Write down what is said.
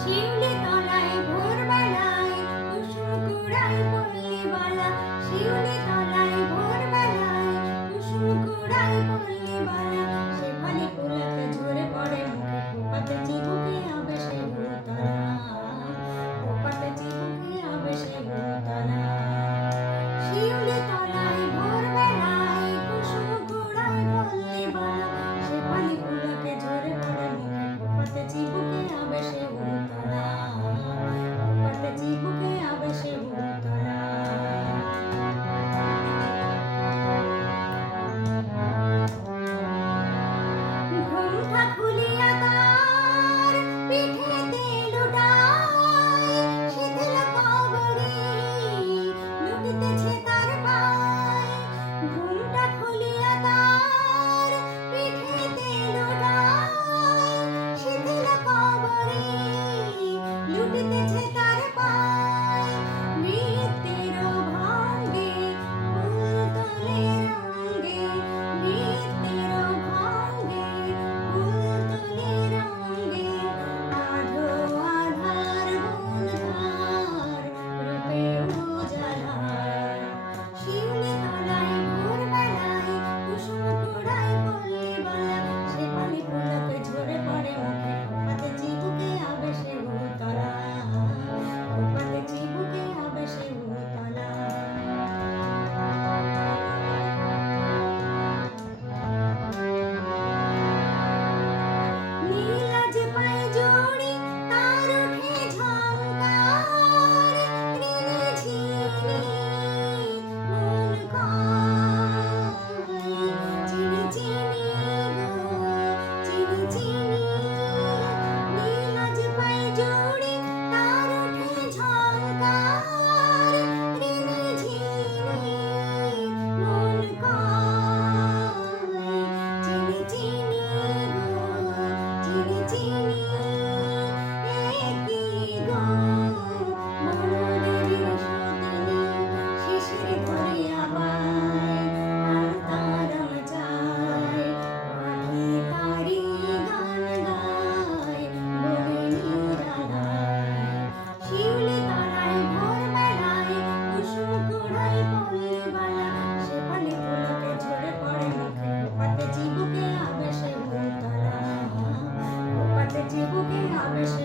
শিউলি তলায় ভোরবেলায় কুসুম কুড়ায় পল্লীবালা, শিউলি তলায় ভোরবেলায় কুসুম কুড়ায় পল্লীবালা, শেফালি ফুলকে ঝরে পড়ে মুখে, খোপাতে চিবুকে আবেশে ভূতলা, খোপাতে চিবুকে আবেশে ভূতলা। শিউলি তলায় ভোরবেলায় কুসুম কুড়ায় পল্লীবালা, শেফালি ফুলকে ঝরে পড়ে মুখে, খোপাতে চিবুকে আবেশে ভূতলা, খোপাতে চিবুকে আবেশে ভূতলা। ঘোমটা খুলিয়া তার পিঠেতে লুটায়, শিথিল কবরী লুটিতেছে তার পায়। ঘোমটা খুলিয়া তার পিঠেতে লুটায়, শিথিল কবরী লুটিতেছে তার পায়। নৃত্যের ভঙ্গে ফুল তোলে রঙ্গে, নৃত্যের ভঙ্গে ফুল তোলে রঙ্গে, আধো আধার বনধার রূপে উজালায়। শিউলি তলায় ভোরবেলায় কুসুম কুড়ায় পল্লীবালা, শেফালি ফুলকে ঝরে পড়ে মুখে, খোপাতে চিবুকে আবেশে ভূতলা, খোপাতে চিবুকে আবেশে ভূতলা। নীলাজ পায়ে জড়ি তার ওঠে ঝংকার, ঋণী ঝিনি মন কয়, চিনি চিনি গো চিনি চিনি। নীলাজ পায়ে জড়ি তার ওঠে ঝংকার, ঋণী ঝিনি মন কয়, চিনি চিনি গো চিনি চিনি। একি গো বনদেবীর সতিনী, শিশির ধরিয়া বায় আর তারম চায়, পাখি তারি গান গায় বনে নিরালায়। শিউলি তলায় ভোরবেলায় কুসুম কুড়ায় পল্লীবালা, শেফালি ফুলকে ঝরে পড়ে মুখে, খোপাতে চিবুকে আবেশে ভূতলা, খোপাতে চিবুকে আবেশে